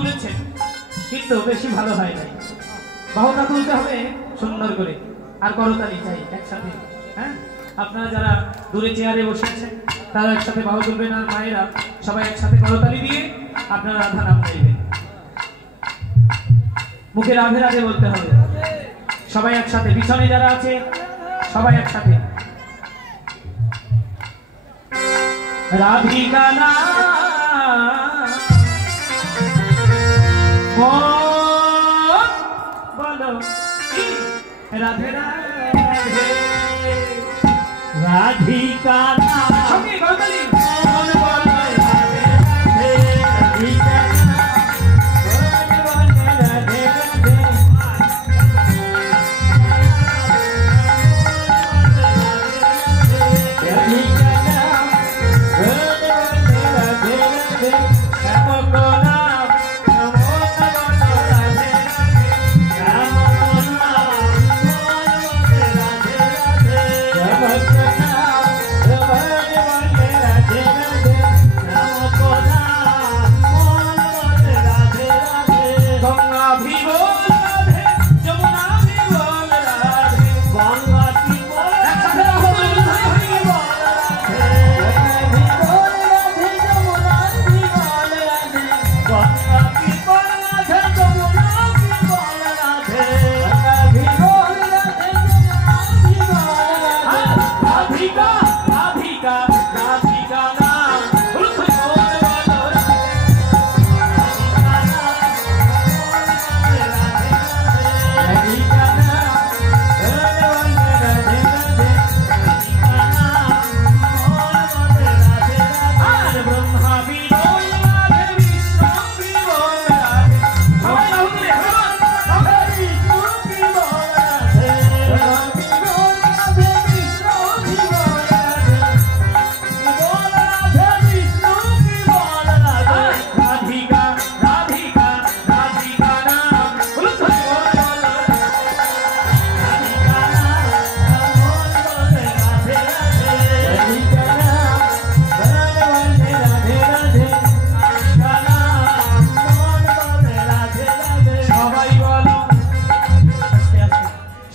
তুলেছেন কিন্তু বেশি ভালো হয় নাই। বাহুটা তুলতে হবে সুন্দর করে, আর করতালি চাই একসাথে। হ্যাঁ, আপনারা যারা দূরে চেয়ারে বসে আছেন তারা একসাথে বাহু তুলবেন, আর মায়েরা সবাই একসাথে করতালি দিয়ে আপনারা রাধা নাম গাইবেন। মুখে রাধে রাধে বলতে হবে সবাই একসাথে। পিছনে যারা আছে সবাই একসাথে। রাধিকা না বলো রাধে রাধে, রাধিকা সঙ্গে করতালি।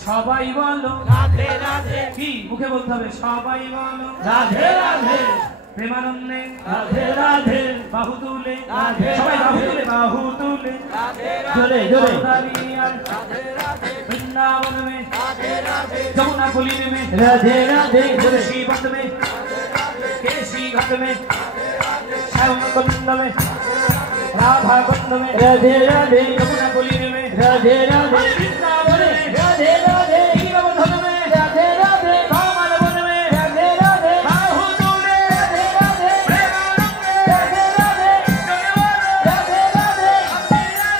সবাই বলো রাধে রাধে, কি মুখে বলতে হবে সবাই বলো রাধে রাধে, প্রেমানন্দে রাধে রাধে, বাহু তুলে রাধে, সবাই বাহু তুলে বাহু তুলে রাধে রাধে, জোরে রাধে রাধে, বৃন্দাবন में राधे राधे, जमुना कुली में राधे राधे, तुलसी वन में केसी घाट में श्याम कुंड में राधा कुंड में राधे राधे, जमुना कुली में राधे राधे, वृंदावन में राधे राधे, गिरिवन में राधे राधे, कामल वन में राधे राधे, बाहु तुले राधे राधे, प्रेमानंद राधे राधे, राधे राधे, राधे राधे, राधे राधे,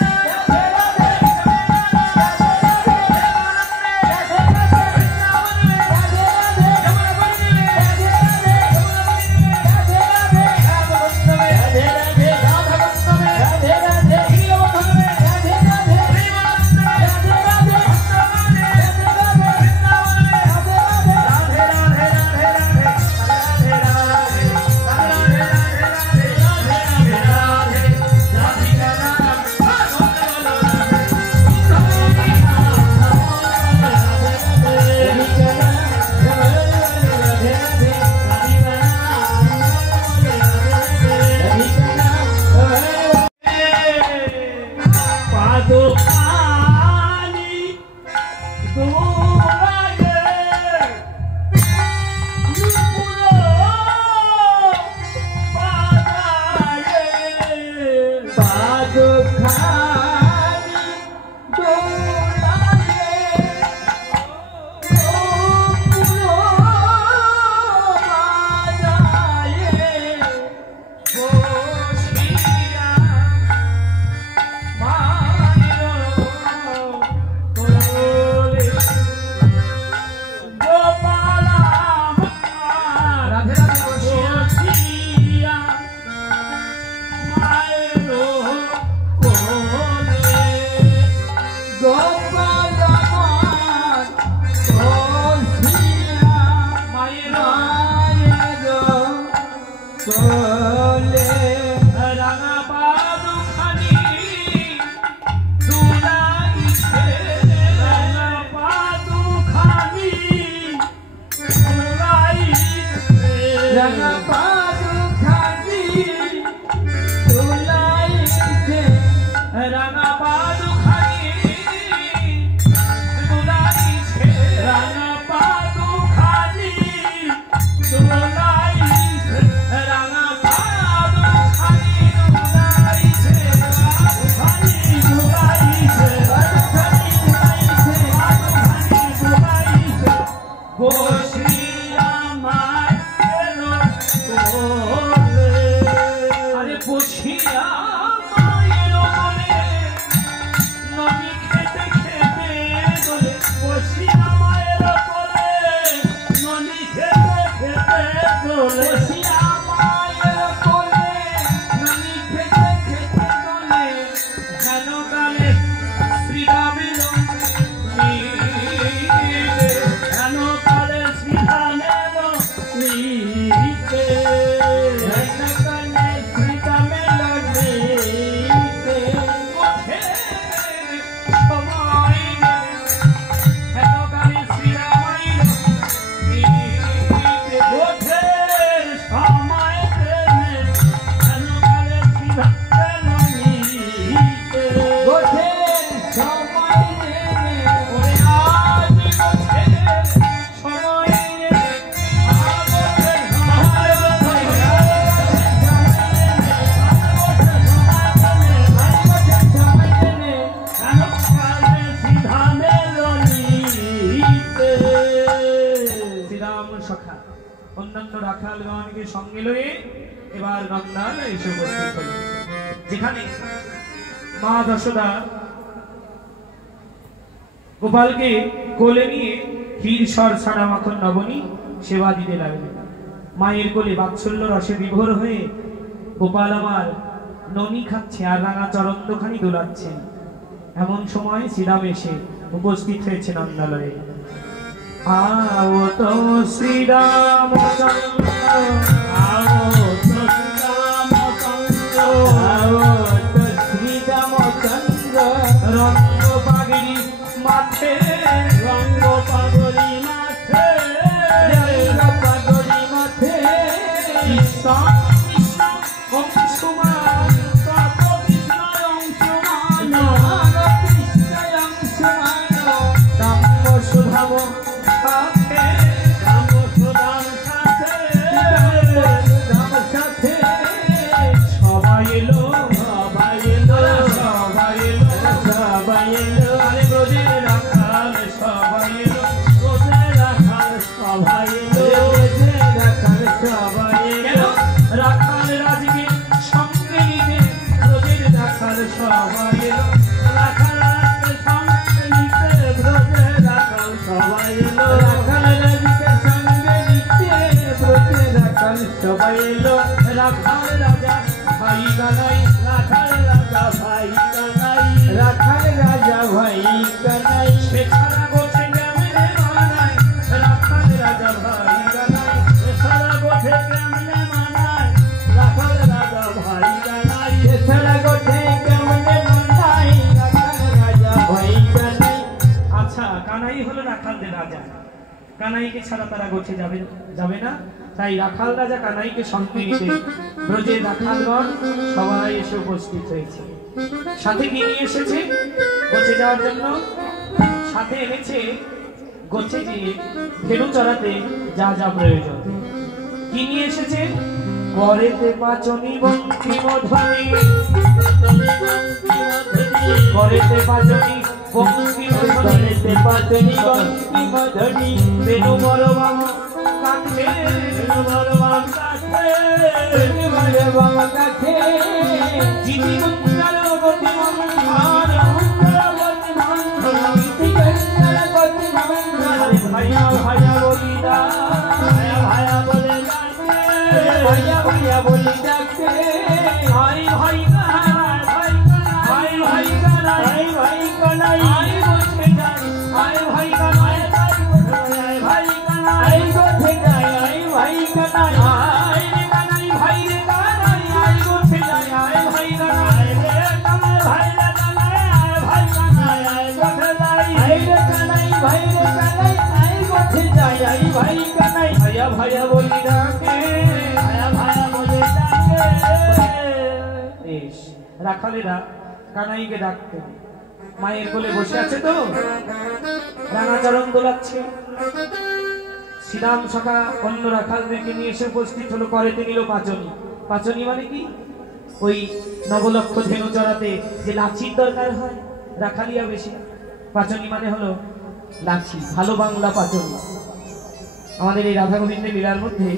রাঙা পাদুখানি দুলাইছে রাঙা পাদুখানি দুলাইছে রাঙা পাদুখানি দুলাইছে রাঙা পাদুখানি দুলাইছে পাদুখানি দুলাইছে পাদুখানি দুলাইছে বসিয়া মায়ের কোলে আরে বসিয়া মায়ের কোলে ননি খেতে খেতে দোলে বসিয়া মায়ের কোলে ননি খেতে খেতে দোলে বসিয়া মায়ের কোলে ননি খেতে খেতে দোলে হেন কালে শ্রীরামের হেন কালে শ্রীরামের নীতে হেন কালে শ্রীরামের নীতে ওঠে সময় হেন কালে শ্রীরামের নীতে ওঠে সময় হেন কালে শ্রীরামের নীতে ওঠে সময় নেমে ওরে আজ ওঠে সময় আজ ওঠে শ্রীরাম সখা অন্যান্য রাখালগণকে সঙ্গে লয়ে এবার নন্দান এসে উপস্থিত হল যেখানে মা যশোদা গোপালকে কোলে নিয়ে ক্ষীর সর ছাড়া মাখন নবনী সেবা দিতে লাগলেন। মায়ের কোলে বাৎসল্য রসে বিভোর হয়ে গোপাল আমার ননি খাচ্ছে আর রাঙা চরন্দখানি দোলাচ্ছেন। এমন সময় শ্রীরাম এসে উপস্থিত হয়েছে নন্দালয়ে। आओ तो श्री राम चंद्र आओ तो श्री राम चंद्र आओ तो श्री राम चंद्र रंग पागड़ी माथे रंग पागड़ी माथे रंग पागड़ी माथे कृष्ण कृष्ण अंशुमान तप कृष्ण अंशुमान कृष्ण अंशुमान धम्म सुधाम রাখাল রাজকে সঙ্গে নিতে ব্রজের রাখাল সবাই এলো রাখাল রাজকে সঙ্গে নিতে ব্রজের রাখাল সবাই এলো রাখাল রাজকে সঙ্গে নিতে ব্রজের রাখাল সবাই এলো রাখাল রাজা ভাই কানাই রাখাল রাজা ভাই কানাই রাখাল রাজা ভাই কানাই সে ছাড়া গোছে কেমনে মানাই রাখাল রাজা ভাই কানাই সে ছাড়া গোছে কেমনে মানাই রাখাল রাজা ভাই কানাই সে ছাড়া গোছে কেমনে মানাই রাখাল রাজা ভাই কানাই। আচ্ছা, কানাই হলো রাখালদের রাজা, কানাইকে ছাড়া তারা গোছে যাবে না, তাই রাখাল রাজা কানাইকে সঙ্গে নিতে ব্রজের রাখালগণ সবাই এসে উপস্থিত হয়েছে। সাথে কি নিয়ে এসেছে গোছে যাওয়ার জন্য? সাথে এনেছে গোছে গিয়ে ধেনু চড়াতে যা যা প্রয়োজন। কি নিয়ে এসেছে? করেতে পাচনি বঙ্কিমধ্বনি, করেতে পাচনি বঙ্কিমধ্বনি, পাচনি বঙ্কিমধ্বনি, বেনু বরবাম কাছে, বেনু বরবাম কাছে, বেনু বরবাম কাছে, জিতি মঙ্গল গতি মঙ্গল, মঙ্গল গতি মঙ্গল, জিতি মঙ্গল গতি মঙ্গল, ভাইয়া ভাইয়া বলি দা, ভাইয়া ভাইয়া বলে ডাকে, ভাইয়া ভাইয়া বলি ডাকে, ভাই ভাই কানাই, ভাই কানাই, ভাই কানাই, ভাই কানাই, আই গোছে যাই, আই ভাই কানাই, ভাই কানাই, গোছে যাই, আই ভাই কানাই, আই রে কানাই, ভাই রে কানাই, আই গোছে যাই, আই ভাই কানাই, রে কানাই, ভাই রে কানাই, আই ভাই কানাই, আই গোছে যাই, আই রে কানাই, ভাই রে কানাই, আই গোছে যাই, আই ভাই কানাই, ভাইয়া ভাইয়া বলি ডাকে। রাখালেরা কানাইকে ডাকতেন। মায়ের কোলে বসে আছে তো, রানাচরণ দোলাচ্ছে। শ্রীরাম সখা অন্য রাখালদেরকে নিয়ে এসে উপস্থিত হলো, করেতে নিল পাচনি। পাচনি মানে কি? ওই নবলক্ষ ধেনু চড়াতে যে লাচির দরকার হয়, রাখালিয়া বেশি। পাচনি মানে হলো লাচি, ভালো বাংলা পাচনি। আমাদের এই রাধা গোবিন্দের লীলার মধ্যে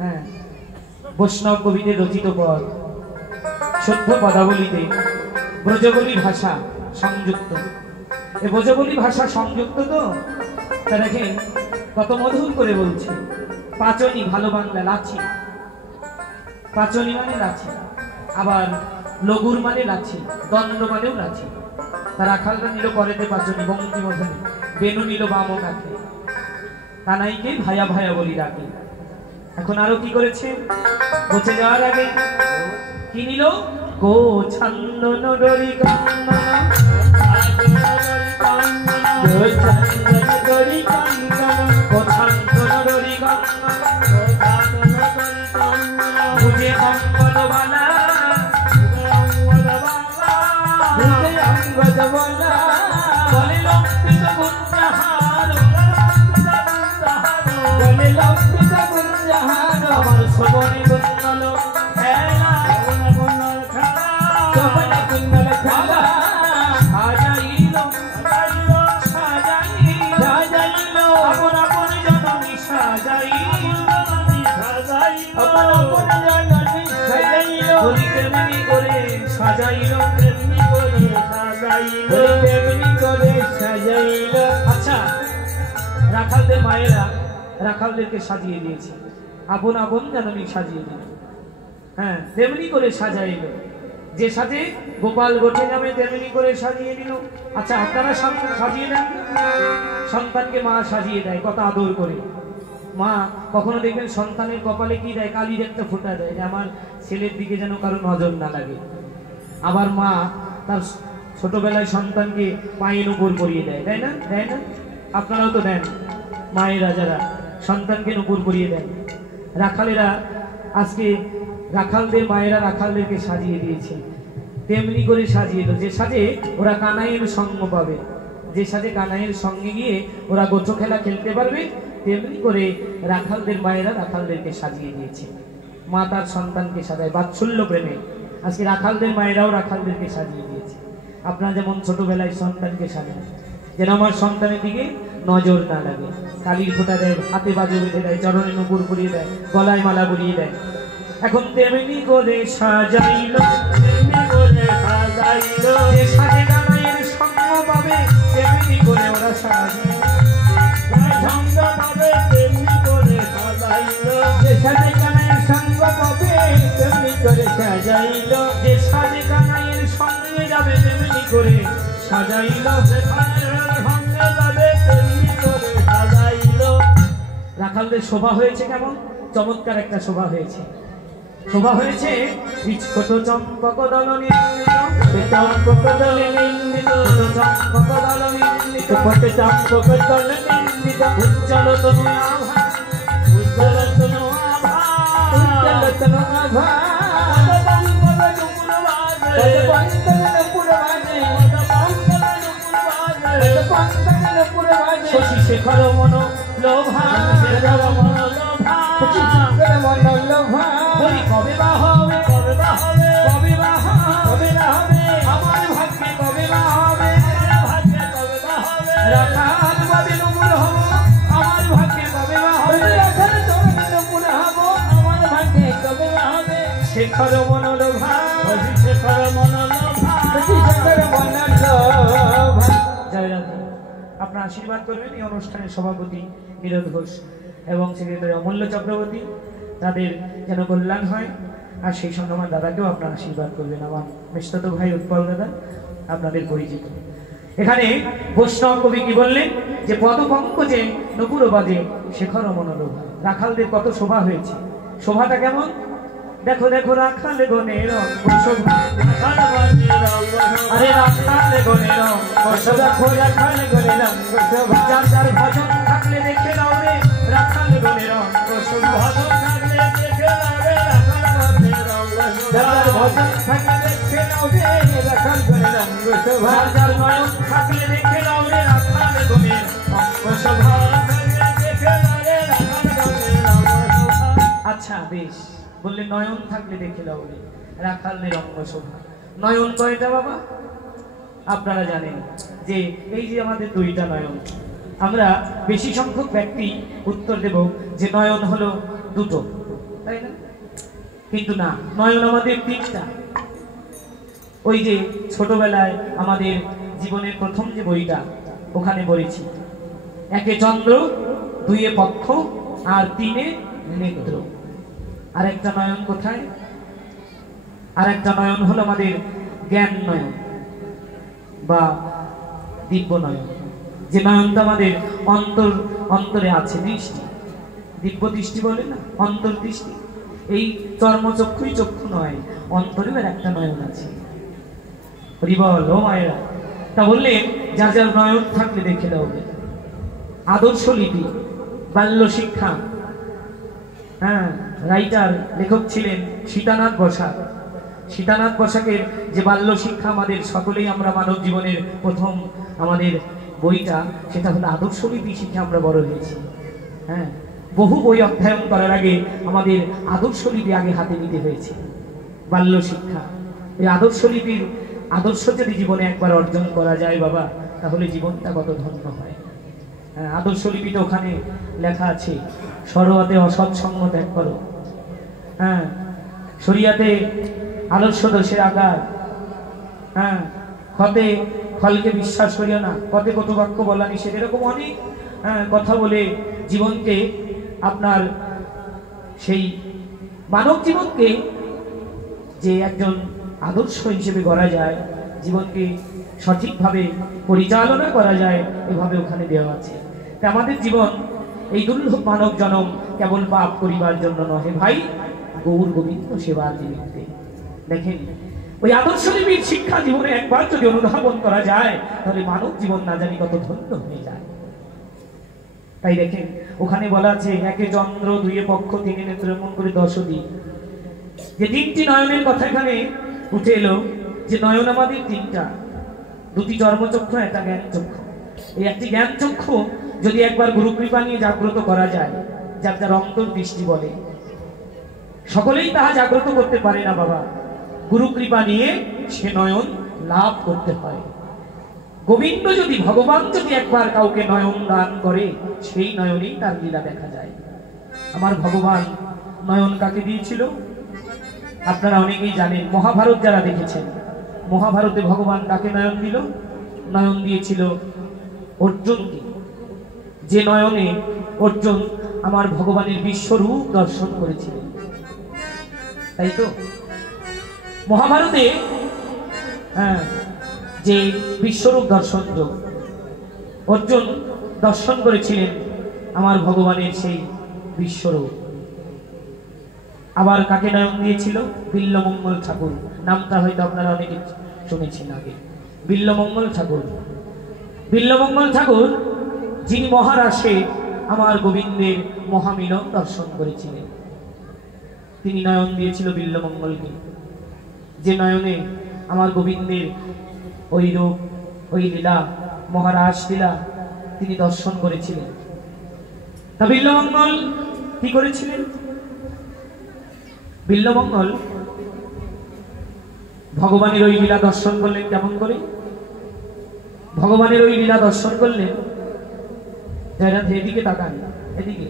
হ্যাঁ বৈষ্ণব কবিদের রচিত পদ, শুদ্ধ পদাবলীতে ব্রজবলী ভাষা সংযুক্ত। এই ব্রজবলী ভাষা সংযুক্ত তো তা দেখেন কত মধুর করে বলছে। পাচনি ভালো বাংলা, লাচি। পাচনি মানে লাচি, আবার লঘুর মানে লাচি, দণ্ড মানেও লাচি। তার রাখালরা নিল করেতে পাচনি, বঙ্গি মধনি, বেনু নিল বাম কাকে, কানাইকে ভায়া ভায়া বলি ডাকে। এখন আরো কি করেছে বসে যাওয়ার আগে কি নিল? গো ছন্দন ডরি কান্না, গো ছন্দন ডরি কান্না, গো ছন্দন ডরি কান্না, বুঝে অঙ্গলবালা, বুঝে অঙ্গলবালা, বলে লক্ষ্মিত গুঞ্জাহার, বলে লক্ষ্মিত গুঞ্জাহার, আমার সবনে গুঞ্জল খেলা, সবনে গুঞ্জল খেলা, সাজাইল সাজাইল আপন আপন জননী, সাজাইল আপন আপন জননী, সাজাইল তেমনি করে সাজাইল, তেমনি করে সাজাইল, তেমনি করে সাজাইল। আচ্ছা, রাখালদের মায়েরা রাখালদেরকে সাজিয়ে দিয়েছে, আপন আপন জননী সাজিয়ে দিল। হ্যাঁ, তেমনি করে সাজাইল। যে সাজে গোপাল গোঠে যাবে তেমনি করে সাজিয়ে দিল। আচ্ছা, আপনারা সাজিয়ে দেন? সন্তানকে মা সাজিয়ে দেয় কত আদর করে। মা কখনো দেখবেন সন্তানের কপালে কি দেয়? কালির একটা ফোঁটা দেয়, যে আমার ছেলের দিকে যেন কারো নজর না লাগে। আবার মা তার ছোটবেলায় সন্তানকে পায়ের উপর পরিয়ে দেয়, তাই না? দেয় না? আপনারাও তো দেন, মায়েরা যারা সন্তানকে নুপুর পরিয়ে দেন। রাখালেরা আজকে রাখালদের মায়েরা রাখালদেরকে সাজিয়ে দিয়েছে, তেমনি করে সাজিয়ে দিল। যে সাজে ওরা কানাইয়ের সঙ্গ পাবে, যে সাজে কানাইয়ের সঙ্গে গিয়ে ওরা গোছো খেলা খেলতে পারবে, তেমনি করে রাখালদের মায়েরা রাখালদেরকে সাজিয়ে দিয়েছে। মা তার সন্তানকে সাজায় বাৎসল্য প্রেমে। আজকে রাখালদের মায়েরাও রাখালদেরকে সাজিয়ে দিয়েছে। আপনারা যেমন ছোটবেলায় সন্তানকে সাজান, যেন আমার সন্তানের দিকে নজর না লাগে। কালির ফোঁটা দেয়, হাতে বাজু বেঁধে দেয়, চরণে নুপুর পরিয়ে দেয়, গলায় মালা পরিয়ে দেয়। এখন তেমনি করে সাজাইল, তেমনি করে সাজাইল, যে সাজে কানাইয়ের সঙ্গ পাবে তেমনি করে ওরা সাজাইল, সঙ্গ পাবে তেমনি করে সাজাইল, যে সাজে কানাইয়ের সঙ্গ পাবে তেমনি করে সাজাইল, যে সাজে কানাইয়ের সঙ্গে যাবে তেমনি করে সাজাইল, সেখানে সঙ্গে যাবে তেমনি করে সাজাইল। রাখালদের শোভা হয়েছে কেমন? চমৎকার একটা শোভা হয়েছে। শোভা হয়েছে বিস্ফোট চম্পক দল নিন্দিত, চম্পক দল নিন্দিত, চম্পক দল নিন্দিত, ফটে চম্পক দল নিন্দিত, উজ্জ্বল তনু আভা, উজ্জ্বল তনু আভা, উজ্জ্বল তনু আভা, শশী শেখর মন লোভা, শেখর মন লোভা, শেখর মন লোভা, কবে বা হবে, কবে বা হবে, কবে বা হবে না হবে, আমার ভাগ্যে কবে বা হবে, আমার ভাগ্যে কবে বা হবে, রাখাল বাদে নুপুর হব, আমার ভাগ্যে কবে বা হবে, রাখাল চরণে নুপুর হব, আমার ভাগ্যে কবে বা হবে, শেখর মন লোভা, শেখর মন লোভা, শেখর মন লোভা। জয় রাধা। আপনার আশীর্বাদ করবেন এই অনুষ্ঠানের সভাপতি নীরদ ঘোষ এবং সেক্রেটারি অমূল্য চক্রবর্তী, তাদের যেন কল্যাণ হয়। আর সেই সঙ্গে আমার দাদাকেও আপনার আশীর্বাদ করবেন, আমার মেশতো ভাই উৎপল দাদা, আপনাদের পরিচিত। এখানে বৈষ্ণব কবি কি বললেন? যে পদপঙ্কজে নপুর বাজে শেখর মনোলোভা। রাখালদের কত শোভা হয়েছে। শোভাটা কেমন? দেখো দেখো রাখাল গণের শোভা, আরে রাখাল গণের দেখো রাখাল গণের শোভা, যার যার ভজন থাকলে দেখে নাও রে রাখাল গণের শোভা, ভজন থাকলে দেখে নাও রে রাখাল গণের শোভা, যার ভজন থাকলে দেখে রে রাখাল করে রঙ্গ শোভা যার যার নয়ন থাকলে দেখে নাও রে রাখাল গমের অঙ্গ শোভা। আচ্ছা বেশ, বললে নয়ন থাকলে দেখে নাও রে রাখালের অঙ্গ শোভা। নয়ন কয়টা বাবা? আপনারা জানেন যে এই যে আমাদের দুইটা নয়ন, আমরা বেশি সংখ্যক ব্যক্তি উত্তর দেব যে নয়ন হলো দুটো, তাই না? কিন্তু না, নয়ন আমাদের তিনটা। ওই যে ছোটবেলায় আমাদের জীবনের প্রথম যে বইটা ওখানে পড়েছি, একে চন্দ্র, দুইয়ে পক্ষ, আর তিনে নেত্র। আরেকটা নয়ন কোথায়? আরেকটা নয়ন হলো আমাদের জ্ঞান নয়ন বা দিব্য নয়ন, যে নয়নটা আমাদের অন্তরে আছে, দৃষ্টি, দিব্য দৃষ্টি বলে না, অন্তর্দৃষ্টি। এই চর্মচক্ষুই চক্ষু নয়, অন্তরের একটা নয়ন আছে। হরিবল ও মায়েরা, তা বললেন যার যার নয়ন থাকলে দেখে দাও। আদর্শ লিপি, বাল্য শিক্ষা। হ্যাঁ, রাইটার লেখক ছিলেন সীতানাথ বসাক। সীতানাথ বসাকের যে বাল্য শিক্ষা, আমাদের সকলেই আমরা মানব জীবনের প্রথম আমাদের বইটা, সেটা হলো আদর্শ লিপি শিখে আমরা বড় হয়েছি। হ্যাঁ, বহু বই অধ্যয়ন করার আগে আমাদের আদর্শ লিপি আগে হাতে নিতে হয়েছে, বাল্য শিক্ষা। এই আদর্শ লিপির আদর্শ যদি জীবনে একবার অর্জন করা যায় বাবা, তাহলে জীবনটা কত ধন্য হয়। হ্যাঁ, আদর্শ লিপিতে ওখানে লেখা আছে, সরোয়াতে অসৎসঙ্গ ত্যাগ করো। হ্যাঁ, শরিয়াতে আদর্শ দোষের আকার। হ্যাঁ, হতে ফলকে বিশ্বাস করিও না, কতে কত বাক্য বলা নিষেধ। এরকম অনেক কথা বলে জীবনকে, আপনার সেই মানব জীবনকে যে একজন আদর্শ হিসেবে গড়া যায়, জীবনকে সঠিকভাবে পরিচালনা করা যায়, এভাবে ওখানে দেওয়া আছে। তা আমাদের জীবন এই দুর্লভ মানব জনম কেবল পাপ করিবার জন্য নহে ভাই, গৌর গোবিন্দ সেবার নিমিত্তে। দেখেন, ওই আদর্শ লিপির শিক্ষা জীবনে একবার যদি অনুধাবন করা যায়, তাহলে মানব জীবন না জানি কত ধন্য হয়ে যায়। তাই দেখেন, ওখানে বলা আছে একে চন্দ্র, দুইয়ে পক্ষ, তিনে নেত্র, এমন করে 10 দিক। যে তিনটি নয়নের কথা এখানে উঠে এলো, যে নয়ন আমাদের তিনটা, দুটি চর্মচক্ষু, একটা জ্ঞান চক্ষু। এই একটি জ্ঞান চক্ষু যদি একবার গুরু কৃপা নিয়ে জাগ্রত করা যায়, যার যার অন্তর্দৃষ্টি বলে, সকলেই তাহা জাগ্রত করতে পারে না বাবা। গুরু কৃপা নিয়ে সে নয়ন লাভ করতে হয়। গোবিন্দ যদি, ভগবান যদি একবার কাউকে নয়ন দান করে, সেই নয়নেই তার লীলা দেখা যায়। আমার ভগবান নয়ন কাকে দিয়েছিল আপনারা অনেকেই জানেন। মহাভারত যারা দেখেছেন, মহাভারতে ভগবান কাকে নয়ন দিল? নয়ন দিয়েছিল অর্জুনকে। যে নয়নে অর্জুন আমার ভগবানের বিশ্বরূপ দর্শন করেছিলেন, তাই তো মহাভারতে যে বিশ্বরূপ দর্শন অর্জুন দর্শন করেছিলেন আমার ভগবানের সেই বিশ্বরূপ। আবার কাকে নয়ন দিয়েছিল? বিল্লমঙ্গল ঠাকুর, নামটা হয়তো আপনারা অনেকে শুনেছেন আগে। বিল্লমঙ্গল ঠাকুর, বিল্লমঙ্গল ঠাকুর যিনি মহারাষ্ট্রে আমার গোবিন্দের মহামিলন দর্শন করেছিলেন, তিনি নয়ন দিয়েছিল বিল্লমঙ্গলকে। যে নয়নে আমার গোবিন্দের ওই রূপ, ওই লীলা, মহারাজ লীলা তিনি দর্শন করেছিলেন। তা বিল্লমঙ্গল কি করেছিলেন? বিল্লমঙ্গল ভগবানের ওই লীলা দর্শন করলেন। কেমন করে ভগবানের ওই লীলা দর্শন করলেন? এদিকে তাকান, এদিকে।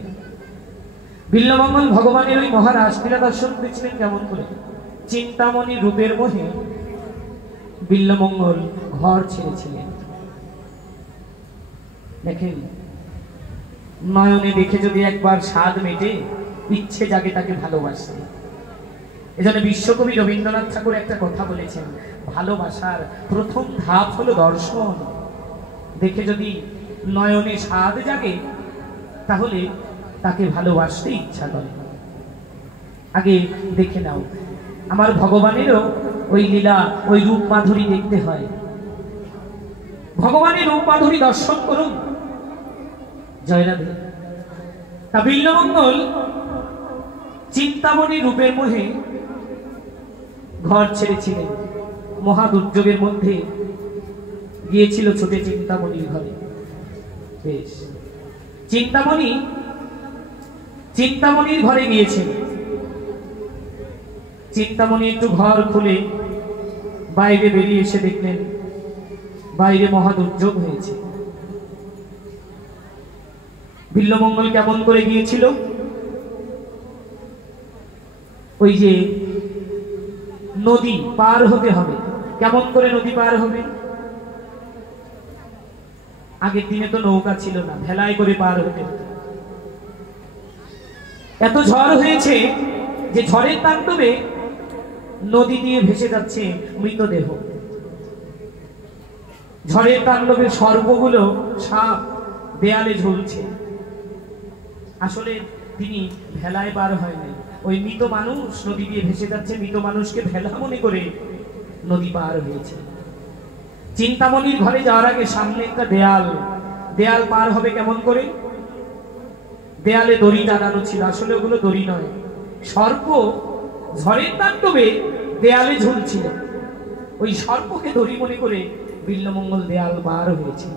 বিল্লমঙ্গল ভগবানের ওই মহারাজ লীলা দর্শন করেছিলেন কেমন করে? চিন্তামণি রূপের মোহে বিল্লমঙ্গল ঘর ছেড়েছিলেন। দেখেন, নয়নে দেখে যদি একবার স্বাদ মেটে, ইচ্ছে জাগে তাকে ভালোবাসতে। এজন্য বিশ্বকবি রবীন্দ্রনাথ ঠাকুর একটা কথা বলেছেন, ভালোবাসার প্রথম ধাপ হলো দর্শন। দেখে যদি নয়নে স্বাদ জাগে, তাহলে তাকে ভালোবাসতে ইচ্ছা করে। আগে দেখে নাও, আমার ভগবানেরও ওই লীলা, ওই রূপ মাধুরী দেখতে হয়। ভগবানের রূপ মাধুরী দর্শন করুন। জয় রাধে। তা বিল্লমঙ্গল চিন্তামণি রূপের মোহে ঘর ছেড়েছিলেন, মহা দুর্যোগের মধ্যে গিয়েছিল ছোটে চিন্তামণির ঘরে। বেশ, চিন্তামণির ঘরে গিয়েছিল। চিন্তামণি একটু ঘর খুলে বাইরে বেরিয়ে এসে দেখলেন বাইরে মহা দুর্যোগ হয়েছে। বিল্বমঙ্গল কেমন করে গিয়েছিল? ওই যে নদী পার হতে হবে, কেমন করে নদী পার হবে? আগের দিনে তো নৌকা ছিল না, ভেলায় করে পার হতে হতো। এত ঝড় হয়েছে যে ঝড়ের তাণ্ডবে নদী দিয়ে ভেসে যাচ্ছে মৃতদেহ। ঝড়ের তাণ্ডবে সর্পগুলো সাপ দেয়ালে ঝুলছে। আসলে তিনি ভেলায় পার হয় নাই, ওই মৃত মানুষ নদী দিয়ে ভেসে যাচ্ছে, মৃত মানুষকে ভেলা মনে করে নদী পার হয়েছে। চিন্তামণির ঘরে যাওয়ার আগে সামনে একটা দেয়াল পার হবে কেমন করে? দেয়ালে দড়ি টানানো ছিল, আসলে ওগুলো দড়ি নয়, সর্প ঝড়ের তাণ্ডবে দেয়ালে ঝুলছিল। ওই সর্পকে দড়ি মনে করে বিল্বমঙ্গল দেয়াল পার হয়েছে।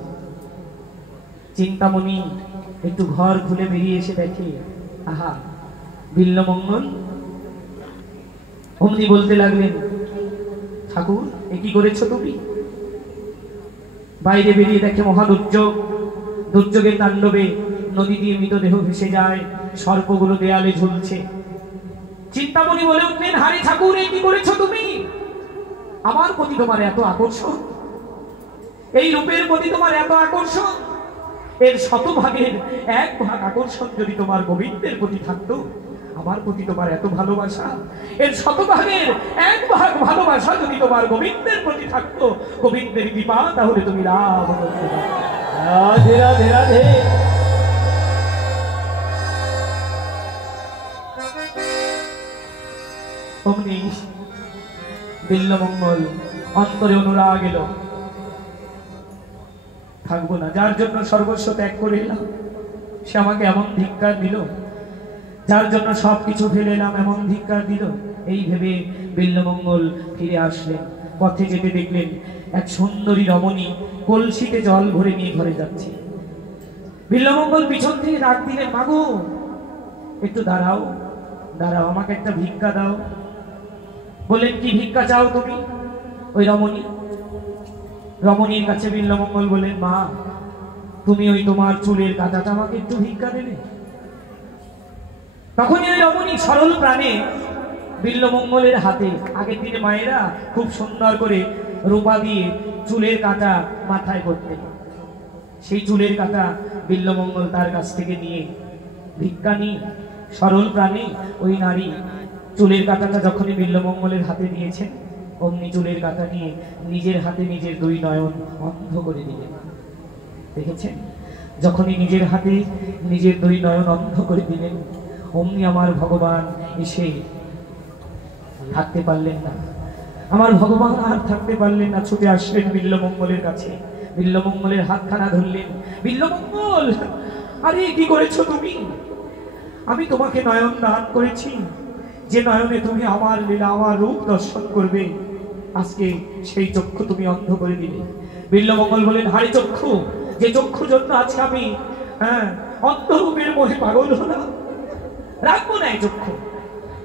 চিন্তামণি একটু ঘর খুলে বেরিয়ে এসে দেখে, আহা, বিল্বমঙ্গল। অমনি বলতে লাগলেন, ঠাকুর এ কি করেছো তুমি? বাইরে বেরিয়ে দেখে মহা দুর্যোগের তাণ্ডবে নদী দিয়ে মৃতদেহ ভেসে যায়, সর্পগুলো দেয়ালে ঝুলছে। চিন্তামণি বলে উঠলেন, হারি ঠাকুর এ কি করেছো তুমি? আমার প্রতি তোমার এত আকর্ষণ, এই রূপের প্রতি তোমার এত আকর্ষণ, এর শতভাগের 1 ভাগ আকর্ষণ যদি তোমার গোবিন্দের প্রতি থাকতো, আমার প্রতি তোমার এত ভালোবাসা, এর শতভাগের 1 ভাগ ভালোবাসা যদি তোমার গোবিন্দের প্রতি থাকতো, গোবিন্দের কৃপা, তাহলে তুমি লাভ করতে পারতে। রাধে রাধে রাধে। অমনি বিল্বমঙ্গল অন্তরে অনুরাগ এলো, থাকবো না, যার জন্য সর্বস্ব ত্যাগ করে এলাম সে আমাকে এমন ধিক্কার দিল, যার জন্য সবকিছু ফেলে এলাম এমন ধিক্কার দিল। এই ভেবে বিল্বমঙ্গল ফিরে আসলেন। পথে যেতে দেখলেন এক সুন্দরী রমণী কলসিতে জল ভরে নিয়ে ঘরে যাচ্ছে। বিল্বমঙ্গল পিছন থেকে ডাক দিলেন, মাগো একটু দাঁড়াও, আমাকে একটা ভিক্ষা দাও। বললেন, কি ভিক্ষা চাও তুমি? ওই রমণীর কাছে বিল্বমঙ্গল বললেন, মা তুমি ওই তোমার চুলের কাঁটাটা আমাকে একটু ভিক্ষা দেবে? তখনই ওই রমণী সরল প্রাণে বিল্বমঙ্গলের হাতে, আগের দিনে মায়েরা খুব সুন্দর করে রূপা দিয়ে চুলের কাঁটা মাথায় করতেন, সেই চুলের কাঁটা বিল্বমঙ্গল তার কাছ থেকে নিয়ে ভিক্ষা নিয়ে সরল প্রাণে ওই নারী চুলের কাঁটাটা যখনই বিল্বমঙ্গলের হাতে দিয়েছেন, অমনি চুলের কাঁটা নিয়ে নিজের হাতে নিজের 2 নয়ন অন্ধ করে দিলেন। দেখেছেন, যখনই নিজের হাতে নিজের 2 নয়ন অন্ধ করে দিলেন, অমনি আমার ভগবান এসে থাকতে পারলেন না, আমার ভগবান আর থাকতে পারলেন না, ছুটে আসলেন বিল্বমঙ্গলের কাছে, বিল্বমঙ্গলের হাতখানা ধরলেন। বিল্বমঙ্গল, আরে কি করেছো তুমি? আমি তোমাকে নয়ন দান করেছি, যে নয়নে তুমি আমার লীলা আমার রূপ দর্শন করবে, আজকে সেই চক্ষু তুমি অন্ধ করে দিলে। বিল্বমঙ্গল বলেন, হারে চক্ষু, যে চক্ষু জন্য আজকে আমি অন্ধরূপের মোহে পাগল হলাম, রাখবো না এই চক্ষু।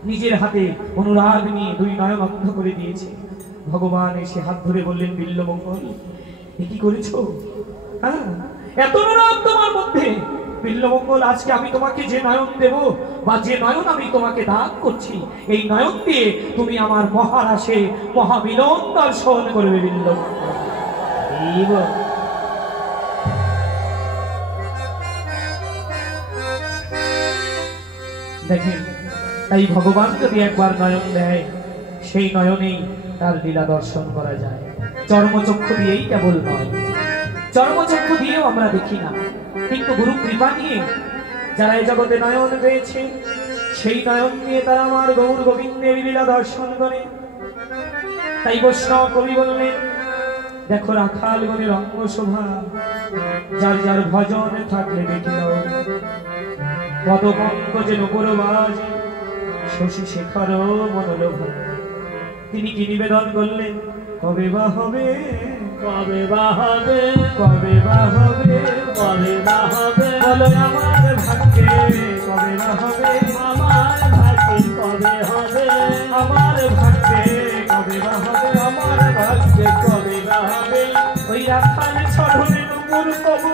নিজের হাতে অনুরাগ নিয়ে 2 নয়ন অন্ধ করে দিয়েছে। ভগবান এসে হাত ধরে বললেন, বিল্বমঙ্গল এ কি করেছো? এত অনুরাগ তোমার মধ্যে? বিল্বমঙ্গল, আজকে আমি তোমাকে যে নয়ন দেব বা যে নয়ন আমি তোমাকে দান করছি, এই নয়ন দিয়ে তুমি আমার মহারাশে মহামিলন দর্শন করবে। বিল্বমঙ্গল দেখেন, তাই ভগবান যদি একবার নয়ন দেয়, সেই নয়নেই তার লীলা দর্শন করা যায়। চর্মচক্ষু দিয়েই কেবল নয়, চর্মচক্ষু দিয়েও আমরা দেখি না, কিন্তু গুরু কৃপা নিয়ে যারা এই জগতে নয়ন পেয়েছে, সেই নয়ন নিয়ে তারা আমার গৌর গোবিন্দের লীলা দর্শন করে। তাই বৈষ্ণব কবি বললেন, দেখো রাখাল গণের অঙ্গ শোভা, যার যার ভজন থাকলে দেখিও, পদ পঙ্কজে নকুর বাজে, শশী শেখর মনোলোভা। তিনি কি নিবেদন করলেন? কবে বা হবে, কবে বা হবে, কবে বা হবে, কবে বা হবে, বলো আমার ভাগ্যে কবে বা হবে, আমার ভাগ্যে কবে হবে, আমার ভাগ্যে কবে বা হবে, আমার ভাগ্যে কবে বা হবে, ওই রাখাল চরণে নুপুর কবু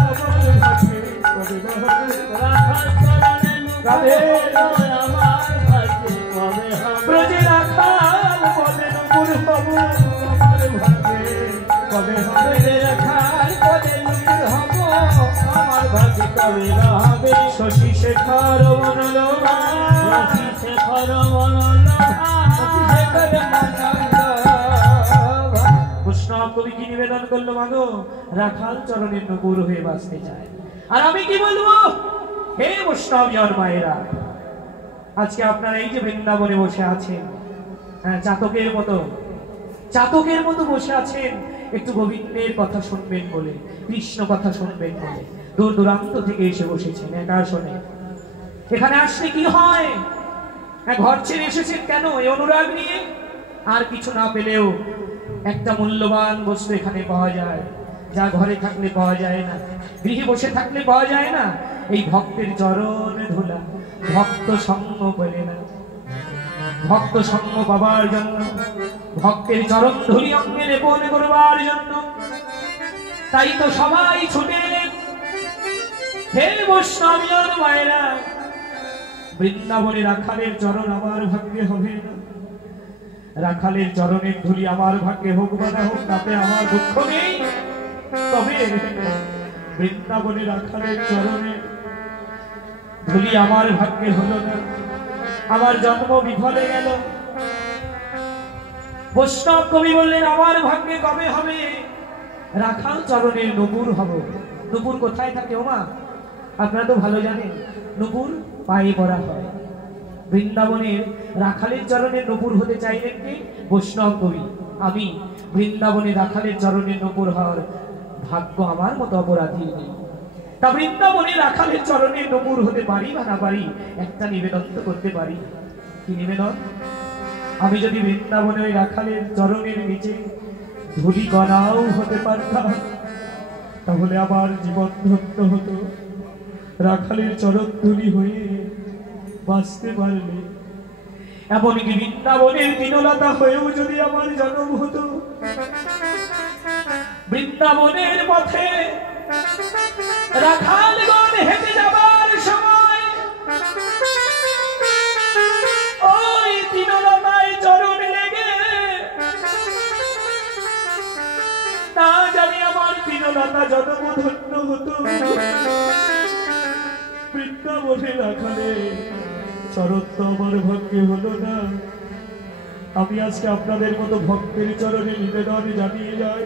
আমার ভাগ্যে কবে বা হবে, রাখাল চরণে নুপুর আমার ভাগ্যে কবে হবে, ব্রজে রাখাল পদে নুপুর কবু আমার ভাগ্যে কবে হবে, রাখাল পদে নুপুর হব আমার ভাগ্যে কবে বা হবে, শশী শেখর মনোলোভা, শশী শেখর মনোলোভা, শশী শেখর মনোলোভা। বৈষ্ণব কবি কি নিবেদন করলো, মাগো রাখাল চরণের নুপুর হয়ে বাঁচতে চায়। আর আমি কি বলবো, হে বৈষ্ণব জন মায়েরা, আজকে আপনারা এই যে বৃন্দাবনে বসে আছেন, হ্যাঁ চাতকের মতো বসে আছেন, একটু গোবিন্দের কথা শুনবেন বলে, কৃষ্ণ কথা শুনবেন বলে দূর দূরান্ত থেকে এসে বসেছেন একা শোনে। এখানে আসলে কি হয়, ঘর ছেড়ে এসেছেন কেন, এই অনুরাগ নিয়ে। আর কিছু না পেলেও একটা মূল্যবান বস্তু এখানে পাওয়া যায়, যা ঘরে থাকলে পাওয়া যায় না, গৃহে বসে থাকলে পাওয়া যায় না, এই ভক্তের চরণ ধুলা। ভক্ত সঙ্গ বলে না, ভক্ত সঙ্গ পাবার জন্য, ভক্তের চরণ ধুলি অঙ্গে লেপন করবার জন্য, তাই তো সবাই ছুটে এলেন। হে বৈষ্ণব মায়েরা, বৃন্দাবনে রাখালের চরণ আমার ভাগ্যে হবে না, রাখালের চরণের ধুলি আমার ভাগ্যে হোক বা না হোক তাতে আমার দুঃখ নেই, তবে বৃন্দাবনে রাখালের চরণে ধুলি আমার ভাগ্যে হলো না, আমার জন্ম বিফলে গেল। বৈষ্ণব কবি বললেন, আমার ভাগ্যে কবে হবে, রাখাল চরণের নুপুর হব। নুপুর কোথায় থাকে ওমা, আপনারা তো ভালো জানেন, নুপুর পায়ে পরা হয়। বৃন্দাবনের রাখালের চরণের নুপুর হতে চাইলেন কি বৈষ্ণব কবি। আমি বৃন্দাবনে রাখালের চরণের নুপুর হওয়ার ভাগ্য আমার মতো অপরাধী নেই, তা বৃন্দাবনে রাখালের চরণের নুপুর হতে পারি বা না পারি, একটা নিবেদন তো করতে পারি। কি নিবেদন, আমি যদি বৃন্দাবনে ওই রাখালের চরণের নিচে ধুলি কণাও হতে পারতাম, তাহলে আমার জীবন ধন্য হতো। রাখালের চরণ ধুলি হয়ে বাঁচতে পারলে, এমনকি বৃন্দাবনের তৃণলতা হয়েও যদি আমার জন্ম হতো, বৃন্দাবনের পথে রাখালগণ হেঁটে যাবার সময় ওই তৃণলতায় চরণ লেগে, না জানি আমার তৃণলতা জন্ম ধন্য হতো। বৃন্দাবনে রাখালে চরণ তো আমার ভাগ্যে হলো না। আমি আজকে আপনাদের মতো ভক্তের চরণে নিবেদন জানিয়ে যাই,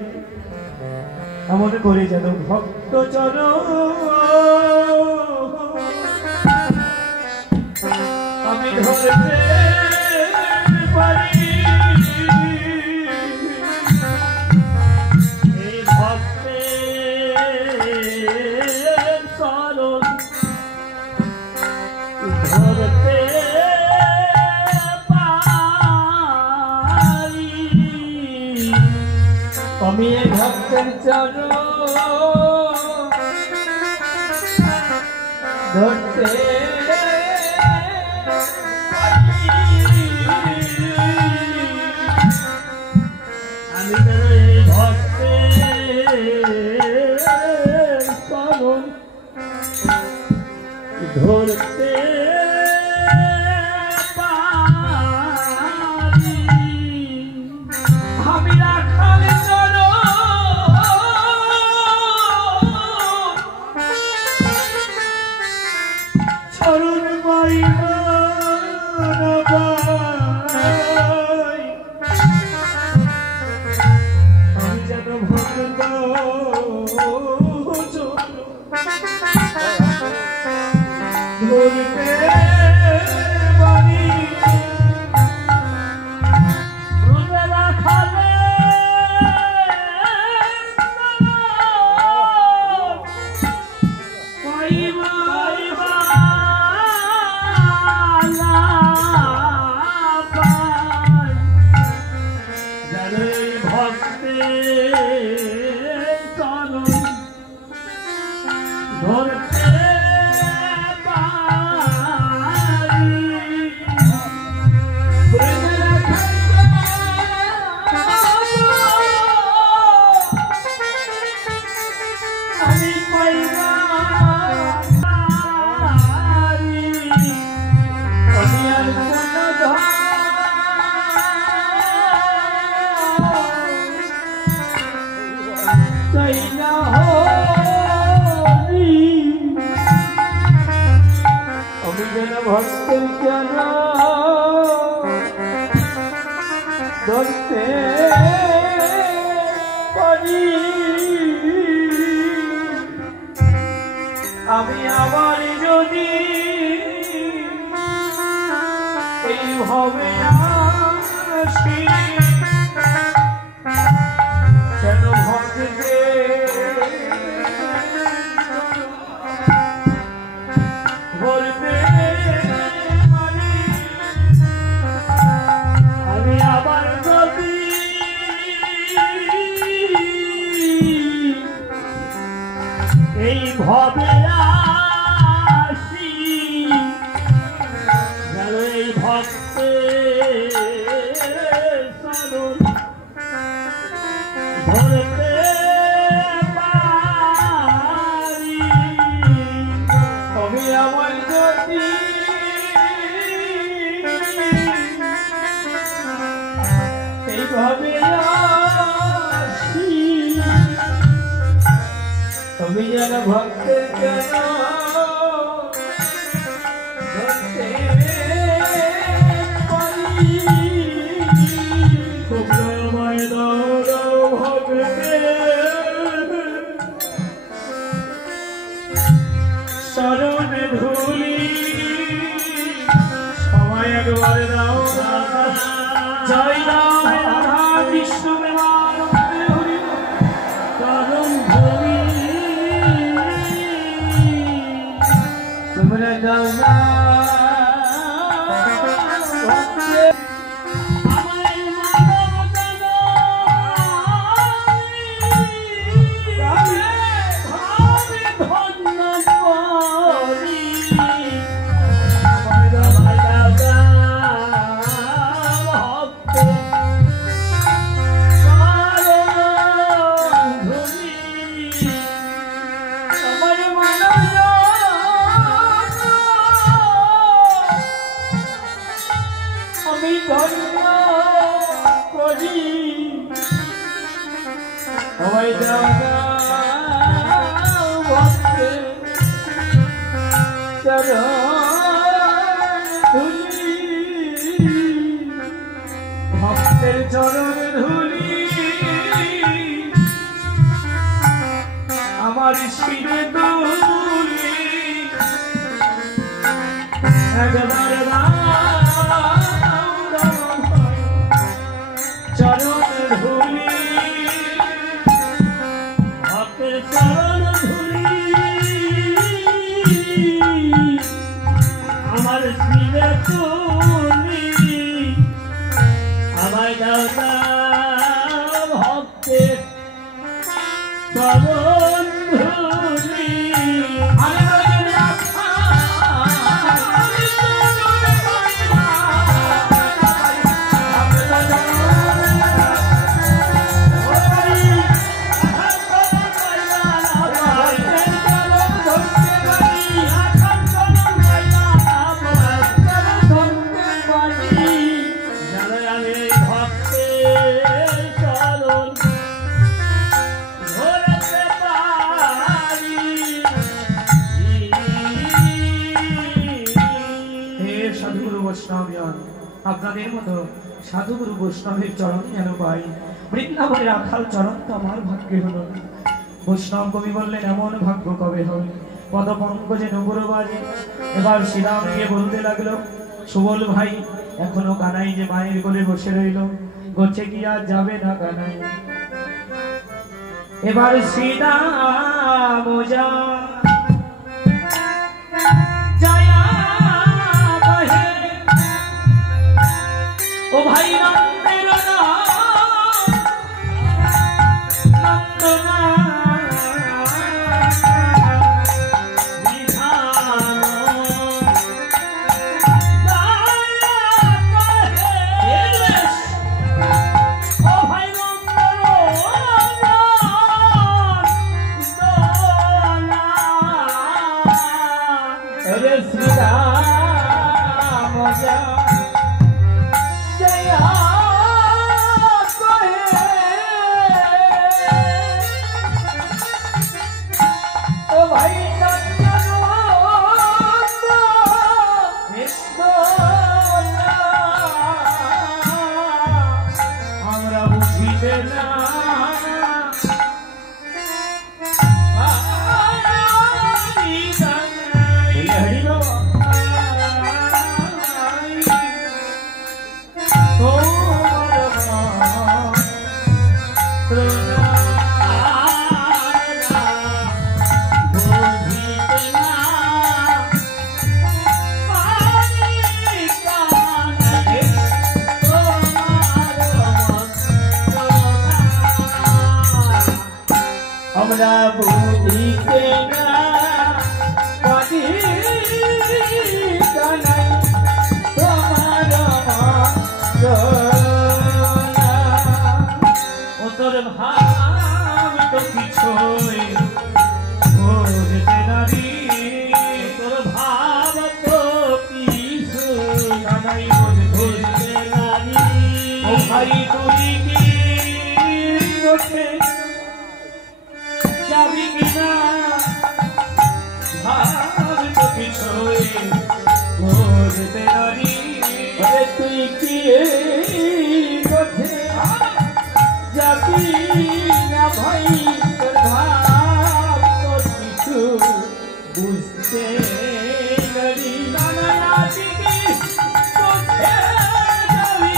এমন করে যেন ভক্ত চরণ আমি ধরতে পারি। এই ভক্তের চরণ ধরতে পারি, আমি ভক্তের চরণ ধরতে আমি ভক্তের চরণ ধরতে পারি, আমি রাখালের চরণ পাই না পাই, আমি যেন ভক্ত চরণ ধরতে ভক্তের কেন ধরতে পারি আমি আবার যদি এইভাবে আসি কেন ভক্তকে বলতে পারি আমি আবার যদি এইভাবে আসি যেন এই ভক্তের চরণ ধরতে পারি আমি আমার যদি এইভাবে আসি আমি যেন ভক্তের কেন ধরতে পারি তোমরা আমায় দাও দাও ভক্তে চরণে ধুলি সবাই একবার দাও জয় দাও রাধা কৃষ্ণ প্রেমানন্দে হরি চরণ ধুলি তোমরা যাও না ভক্তের আমায় মানব দাও ভাবে ধন্য করি আমায় দাও ভক্ত চরণ ধুলি আমার মানব আমি ধন্য করি সবাই যাও না ভক্তের চরণ ধুলি ভক্তের চরণ ধুলি আমার শিরে তুলি একবার চরণ ধুলি ভক্তের চরণ ধুলি আমার শিরে তুলি আমায় দাও না ভক্তের চরণ ধুলি আপনাদের মতো সাধুগুরু বৈষ্ণবের চরণ যেন পাই বৃন্দাবনের রাখাল চরণ তো আমার ভাগ্যে হলো না। বৈষ্ণব কবি বললেন এমন ভাগ্য কবে হবে পদ পঙ্কজে নগর বাজে এবার শ্রীরাম গিয়ে বলতে লাগলো সুবল ভাই এখনো কানাই যে মায়ের কোলে বসে রইল গছে কি আর যাবে না কানাই এবার শ্রীরাম যা ও ভাই নন্দের নন্দনা আমরা বুঝিতে না পারি কানাই তোমার ও তোর ভাব তো কিছুই বুঝতে নারী, তোর ভাব তো কিছুই কানাই বুঝতে নারী। ও ভাই তুই কি করতে যাবি কিনা, ভাব তো কিছুই বুঝতে নারী। তুই কি করতে যাবি না ভাই, তোর ভাব তো কিছু বুঝতে পারি না। আছি কি করতে যাবি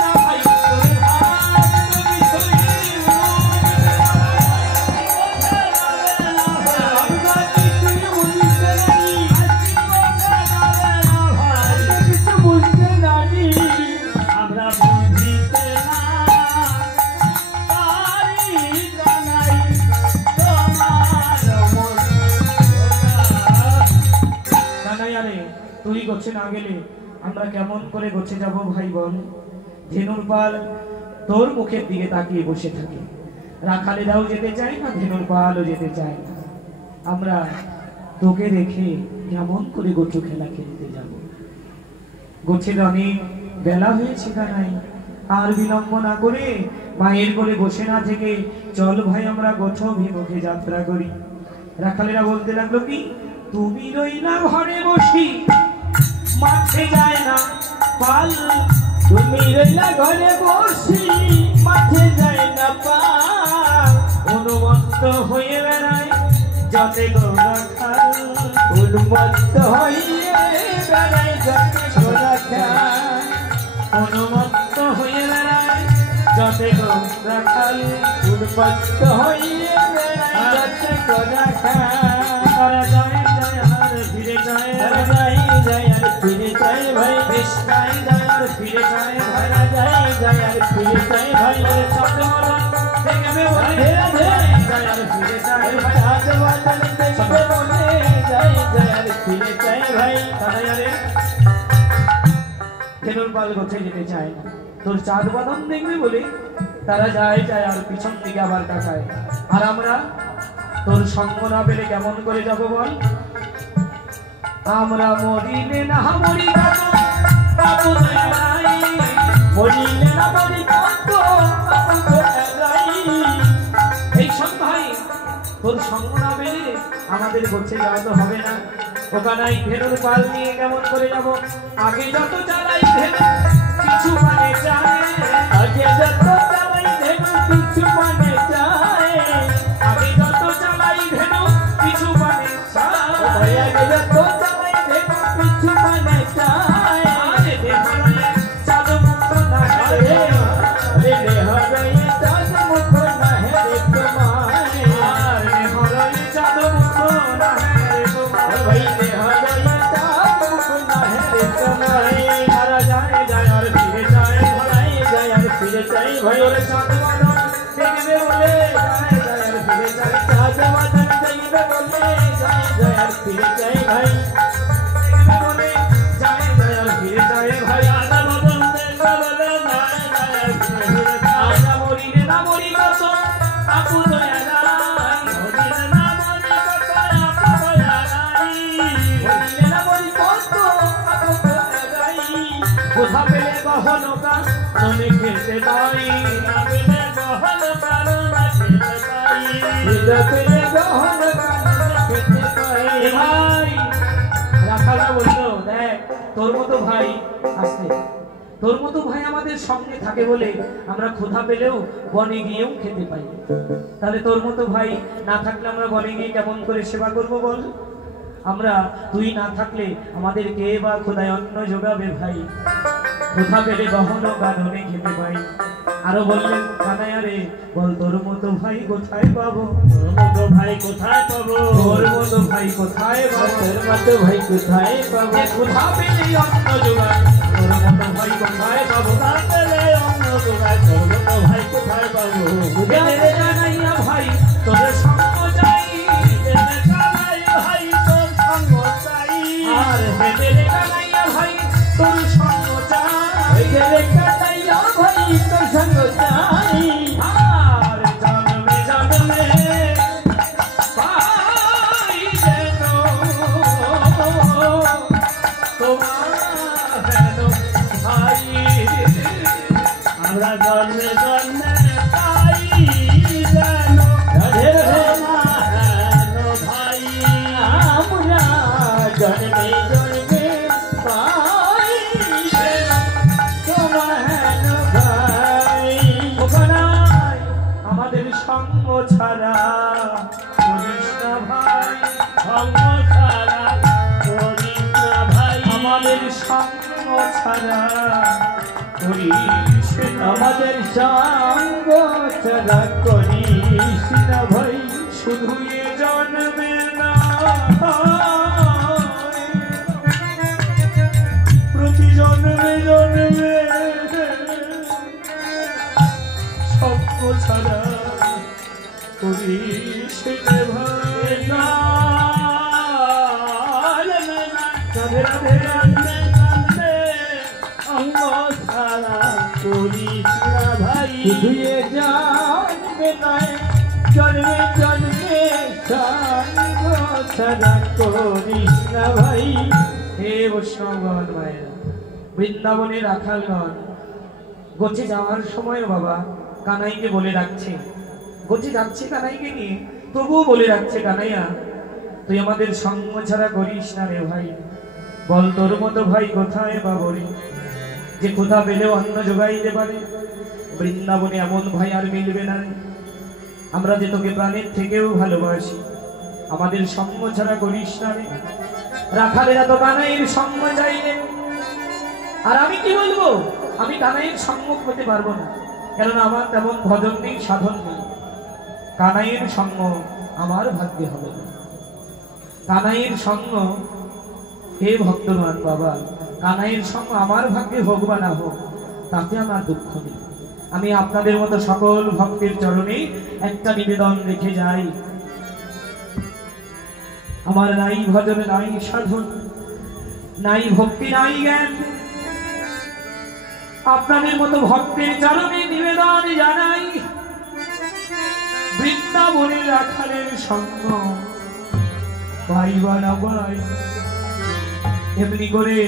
না ভাই, তোর ভাব তো কিছুই আমরা বুঝিতে না পারি কানাই তোমার মন। কানাই আরে তুই গোছে না গেলে আমরা কেমন করে গোছে যাব ভাই বল। ধেনুর পাল তোর মুখের দিকে তাকিয়ে বসে থাকে, রাখালেরাও যেতে চায় না, ধেনুর পালও যেতে চায় না। আমরা তোকে রেখে কেমন করে গোছু খেলা খেলতে যাব। গোছের অনেক বেলা হয়েছে কানাই, আর বিলম্ব না করে মায়ের কোলে বসে না থেকে চল ভাই আমরা গোছ অভিমুখে যাত্রা করি। রাখালেরা বলতে লাগলো কি, তুমি রইলা ঘরে বসি, মাঠে যায় না পাল। তুমি রইলা ঘরে বসি, মাঠে যায় না পাল। অনুমত্ত হয়ে বেড়ায় যতে গোরাখাল, উন্মত্ত হইয়ে বেড়াই যতে গোরাখাল। অনুমত্ত হয়ে বেড়ায় যতে গোরাখাল। উন্মত্ত হইয়ে বেড়াই যতে গোরাখাল। তারা যায় যায় আর ফিরে যায়, তারা যায় যায় আর ফিরে যায় ভাই। বেশ যায় যায় আর ফিরে যায় ভাই। তারা যায় যায় আর ফিরে যায় ভাই। চন্দ্রমোহন দেখবে বলে যায় আর ফিরে যায় ভাই। হাত বাঁধন দেখবে বলে যায় যায় আর ফিরে যায় ভাই। তারা আরে ধেনুর পাল গোছে যেতে চায় না, তোর চাঁদ বাদাম দেখবে বলে তারা যায় যায় আর পিছন দিকে আবার তাকায়। আর আমরা তোর সঙ্গ না পেলে কেমন করে যাব বল। আমরা মরিলে না মরি বাবু, বাবু নাই মরিলে না মরি কত এই সব ভাই তোর সঙ্গ না পেলে আমাদের গোছে যাওয়া তো হবে না। ওখানাই ধেনুর পাল নিয়ে কেমন করে যাব। আগে যত চালাই ধেনু কিছু মানে যায়, আগে যত চালাই ধেনু কিছু মানে যায়। আগে যত চালাই ধেনু কিছু মানে যায়। আগে যত চালাই ধেনু কিছু মানে যায়। আরে দেহরায় চাঁদ মুক্ত না আরে আরে দেহরায় চাঁদ মুখ না হে তোমায়। আর দেহরায় চাঁদ মুক্ত না হে তোমায়। ভাই দেহরায় চাঁদ মুখ না হে তোমায়। তারা যায় যায় আর ফিরে যায় যায় যায় আর ফিরে যায় ভাই। ওরে চাঁদ বাদন দেখবে বলে যায় যায় আর ফিরে যায়। চাঁদ বাদন দেখবে বলে যায় যায় আর ফিরে যায় ভাই। দেখবে বলে যায় যায় আর ফিরে যায় ভাই। আদা বদন দেখবে বলে যায় যায় আর ফিরে যায়। আদা মরিলে না মরি কত আপু দয়া নাই, মরিলে না মরি কত আপু দয়া নাই। মরিলে না মরি কত আপু দয়া নাই। কোথা পেলে বহন গান মনে খেতে পাই, না পেলে বহন গান না খেতে পাই। হৃদয় পেলে গহন গান খেতে পাই। এ ভাই রাখালা বললো, দেখ তোর মতো ভাই আসতে, তোর মতো ভাই আমাদের সঙ্গে থাকে বলে আমরা ক্ষুধা পেলেও বনে গিয়েও খেতে পাই। তাহলে তোর মতো ভাই না থাকলে আমরা বনে গিয়ে কেমন করে সেবা করব বল। আমরা তুই না থাকলে আমাদের কে বা খোদায় অন্ন যোগাবে ভাই। কোথা পেলে গহন গাননে খেতে পাই। আরো বললেন কানাইয়া রে বল তোর মতো ভাই কোথায় পাবো, তোর মতো ভাই কোথায় পাবো, তোর মতো ভাই কোথায় পাবো, তোর মতো ভাই কোথায় পাবো। কোথা পেলে অন্ন যোগায় তোর মতো ভাই কোথায় পাবো, কোথা পেলে অন্ন যোগায় তোর মতো ভাই কোথায় পাবো। কানাইয়া ভাই তোদের সঙ্গে ছেড়ে কাটাইয়া ভাই তোর সঙ্গ চাই আর জন্মে জন্মে পাই যেন তোমার যেন ভাই আমরা জন্মে জন্মে পাই যেন রাধে রাধে ভাই আমরা জন্মে জন্মে পাই যেন তোমার ভাই ওখানায় আমাদের সঙ্গ ছাড়া করিস না ভাই সঙ্গ ছাড়া করিস না ভাই আমাদের সঙ্গ ছাড়া করিস না আমাদের সঙ্গ ছাড়া করিস না ভাই শুধু এ জন্মে না প্রতি জন্মে জন্মে সঙ্গ ছাড়া করিস না ভাই রাধে রাধে রাধে অঙ্গ ছাড়া করিস না ভাই শুধু এ জন্মে নয় জন্মে জন্মে সঙ্গ ছাড়া করিস না ভাই হে বৈষ্ণবগণ ভাইরা, বৃন্দাবনে রাখালগণ গোচে যাওয়ার সময় বাবা কানাইকে বলে রাখছে, গোচে যাচ্ছে কানাইকে নিয়ে, তবুও বলে রাখছে কানাইয়া তুই আমাদের সঙ্গ ছাড়া করিস না রে ভাই। বল তোর মতো ভাই কোথায় পাবো রে, যে কোথা পেলেও অন্ন জোগাইতে পারে। বৃন্দাবনে এমন ভাই আর মিলবে না রে। আমরা যে তোকে প্রাণের থেকেও ভালোবাসি, আমাদের সঙ্গ ছাড়া করিস না রে। রাখালেরা তো কানাইয়ের সঙ্গ চাইলেন, আর আমি কি বলবো, আমি কানাইয়ের সঙ্গ পেতে পারবো না, কেননা আমার তেমন ভজন নেই, সাধন নেই। কানাইয়ের সঙ্গ আমার ভাগ্যে হবে না। কানাইয়ের সঙ্গ, হে ভক্তমান বাবা, কানাইয়ের সঙ্গ আমার ভাগ্যে হোক বা না হোক তাতে আমার দুঃখ নেই। আমি আপনাদের মতো সকল ভক্তের চরণে একটা নিবেদন রেখে যাই, আমার নাই ভজন, নাই সাধন, নাই ভক্তি, নাই জ্ঞান। আপনাদের মতো ভক্তের চরণে নিবেদন জানাই, বৃন্দাবনের রাখালের সঙ্গ পাই বা না পাই, এমনি করে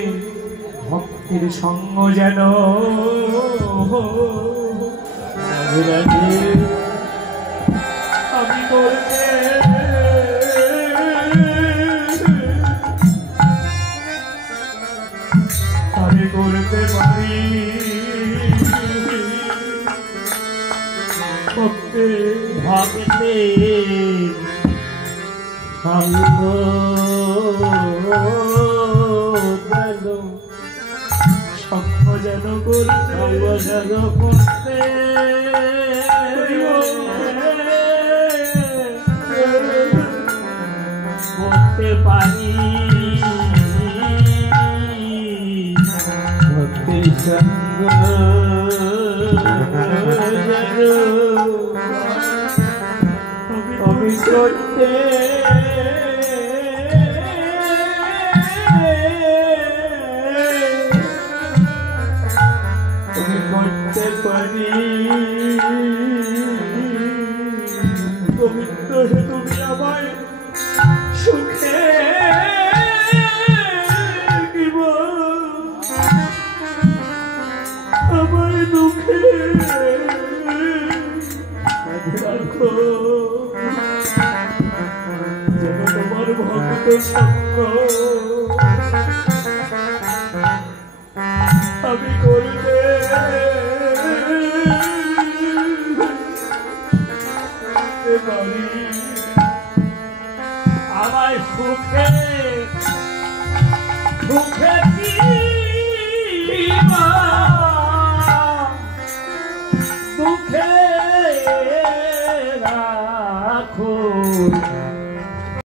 ভক্তের সঙ্গ যেন আমি করতে আমি করতে পারি। ভক্তে ভক্তে সঙ্গ সঙ্গ যেন করতে, সঙ্গ যেন করতে করতে পারি। ভক্তের সঙ্গ আমি করতে করতে পারি। পবিত্র হে তুমি আমায় সুখে দিব, আমায় দুঃখে রাখো, যেন তোমার ভক্ত সঙ্গ আমি করতে পারি। আমায় সুখে সুখে দিবা, দুঃখে রাখো,